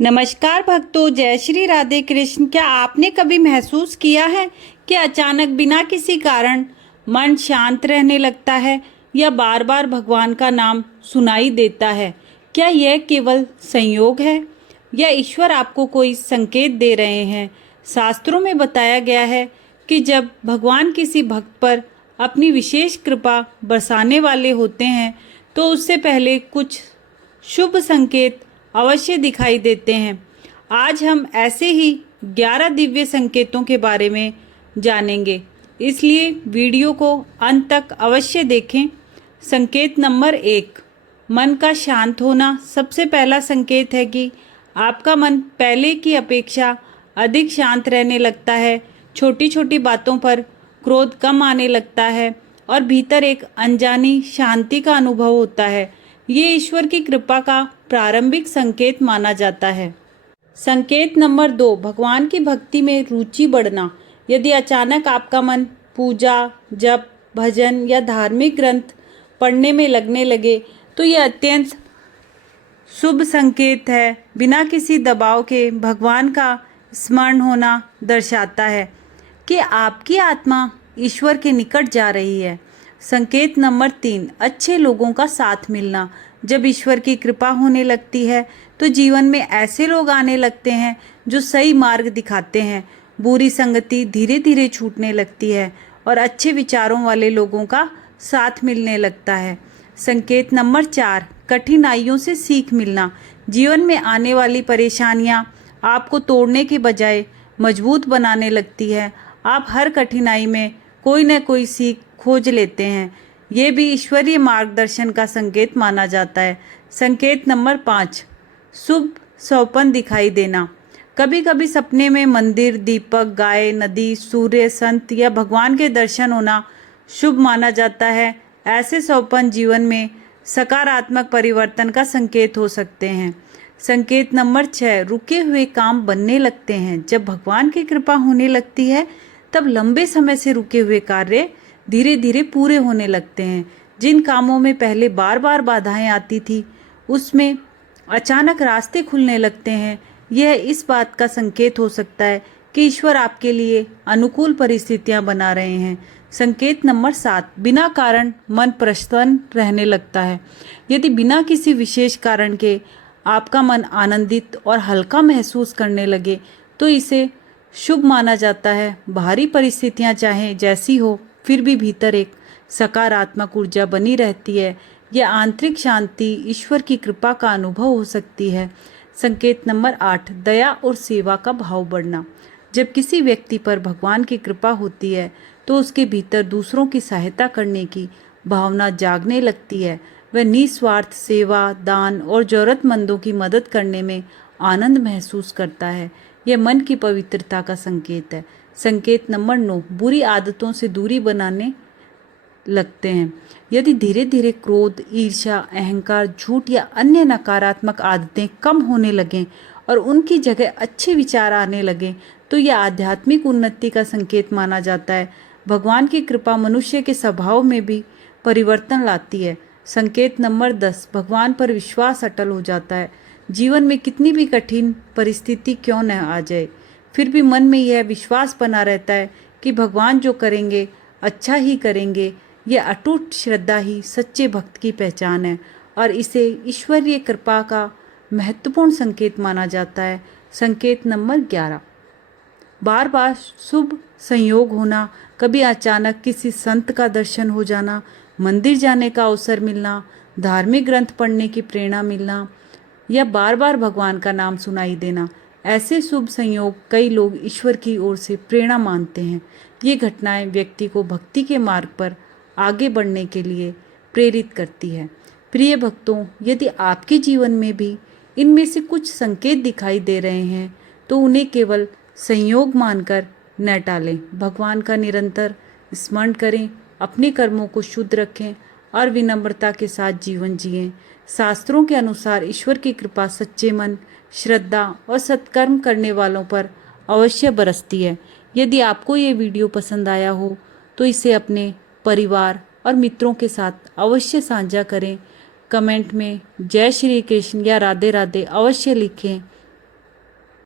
नमस्कार भक्तों, जय श्री राधे कृष्ण। क्या आपने कभी महसूस किया है कि अचानक बिना किसी कारण मन शांत रहने लगता है या बार बार भगवान का नाम सुनाई देता है? क्या यह केवल संयोग है या ईश्वर आपको कोई संकेत दे रहे हैं? शास्त्रों में बताया गया है कि जब भगवान किसी भक्त पर अपनी विशेष कृपा बरसाने वाले होते हैं तो उससे पहले कुछ शुभ संकेत अवश्य दिखाई देते हैं। आज हम ऐसे ही 11 दिव्य संकेतों के बारे में जानेंगे, इसलिए वीडियो को अंत तक अवश्य देखें। संकेत नंबर 1, मन का शांत होना। सबसे पहला संकेत है कि आपका मन पहले की अपेक्षा अधिक शांत रहने लगता है। छोटी छोटी बातों पर क्रोध कम आने लगता है और भीतर एक अनजानी शांति का अनुभव होता है। ये ईश्वर की कृपा का प्रारंभिक संकेत माना जाता है। संकेत नंबर 2, भगवान की भक्ति में रुचि बढ़ना। यदि अचानक आपका मन पूजा, जप, भजन या धार्मिक ग्रंथ पढ़ने में लगने लगे तो यह अत्यंत शुभ संकेत है। बिना किसी दबाव के भगवान का स्मरण होना दर्शाता है कि आपकी आत्मा ईश्वर के निकट जा रही है। संकेत नंबर 3, अच्छे लोगों का साथ मिलना। जब ईश्वर की कृपा होने लगती है तो जीवन में ऐसे लोग आने लगते हैं जो सही मार्ग दिखाते हैं। बुरी संगति धीरे धीरे छूटने लगती है और अच्छे विचारों वाले लोगों का साथ मिलने लगता है। संकेत नंबर 4, कठिनाइयों से सीख मिलना। जीवन में आने वाली परेशानियां आपको तोड़ने के बजाय मजबूत बनाने लगती है। आप हर कठिनाई में कोई न कोई सीख खोज लेते हैं। ये भी ईश्वरीय मार्गदर्शन का संकेत माना जाता है। संकेत नंबर 5, शुभ स्वप्न दिखाई देना। कभी कभी सपने में मंदिर, दीपक, गाय, नदी, सूर्य, संत या भगवान के दर्शन होना शुभ माना जाता है। ऐसे स्वप्न जीवन में सकारात्मक परिवर्तन का संकेत हो सकते हैं। संकेत नंबर 6, रुके हुए काम बनने लगते हैं। जब भगवान की कृपा होने लगती है तब लंबे समय से रुके हुए कार्य धीरे धीरे पूरे होने लगते हैं। जिन कामों में पहले बार बार बाधाएं आती थी उसमें अचानक रास्ते खुलने लगते हैं। यह इस बात का संकेत हो सकता है कि ईश्वर आपके लिए अनुकूल परिस्थितियां बना रहे हैं। संकेत नंबर 7, बिना कारण मन प्रसन्न रहने लगता है। यदि बिना किसी विशेष कारण के आपका मन आनंदित और हल्का महसूस करने लगे तो इसे शुभ माना जाता है। बाहरी परिस्थितियां चाहे जैसी हो फिर भी भीतर एक सकारात्मक ऊर्जा बनी रहती है। यह आंतरिक शांति ईश्वर की कृपा का अनुभव हो सकती है। संकेत नंबर 8, दया और सेवा का भाव बढ़ना। जब किसी व्यक्ति पर भगवान की कृपा होती है तो उसके भीतर दूसरों की सहायता करने की भावना जागने लगती है। वह निस्वार्थ सेवा, दान और जरूरतमंदों की मदद करने में आनंद महसूस करता है। यह मन की पवित्रता का संकेत है। संकेत नंबर 9, बुरी आदतों से दूरी बनाने लगते हैं। यदि धीरे धीरे क्रोध, ईर्ष्या, अहंकार, झूठ या अन्य नकारात्मक आदतें कम होने लगें और उनकी जगह अच्छे विचार आने लगें तो यह आध्यात्मिक उन्नति का संकेत माना जाता है। भगवान की कृपा मनुष्य के स्वभाव में भी परिवर्तन लाती है। संकेत नंबर 10, भगवान पर विश्वास अटल हो जाता है। जीवन में कितनी भी कठिन परिस्थिति क्यों न आ जाए, फिर भी मन में यह विश्वास बना रहता है कि भगवान जो करेंगे अच्छा ही करेंगे। यह अटूट श्रद्धा ही सच्चे भक्त की पहचान है और इसे ईश्वरीय कृपा का महत्वपूर्ण संकेत माना जाता है। संकेत नंबर 11, बार बार शुभ संयोग होना। कभी अचानक किसी संत का दर्शन हो जाना, मंदिर जाने का अवसर मिलना, धार्मिक ग्रंथ पढ़ने की प्रेरणा मिलना या बार बार भगवान का नाम सुनाई देना। ऐसे शुभ संयोग कई लोग ईश्वर की ओर से प्रेरणा मानते हैं। ये घटनाएं व्यक्ति को भक्ति के मार्ग पर आगे बढ़ने के लिए प्रेरित करती है। प्रिय भक्तों, यदि आपके जीवन में भी इनमें से कुछ संकेत दिखाई दे रहे हैं तो उन्हें केवल संयोग मानकर न टालें। भगवान का निरंतर स्मरण करें, अपने कर्मों को शुद्ध रखें और विनम्रता के साथ जीवन जिएं। शास्त्रों के अनुसार ईश्वर की कृपा सच्चे मन, श्रद्धा और सत्कर्म करने वालों पर अवश्य बरसती है। यदि आपको ये वीडियो पसंद आया हो तो इसे अपने परिवार और मित्रों के साथ अवश्य साझा करें। कमेंट में जय श्री कृष्ण या राधे राधे अवश्य लिखें।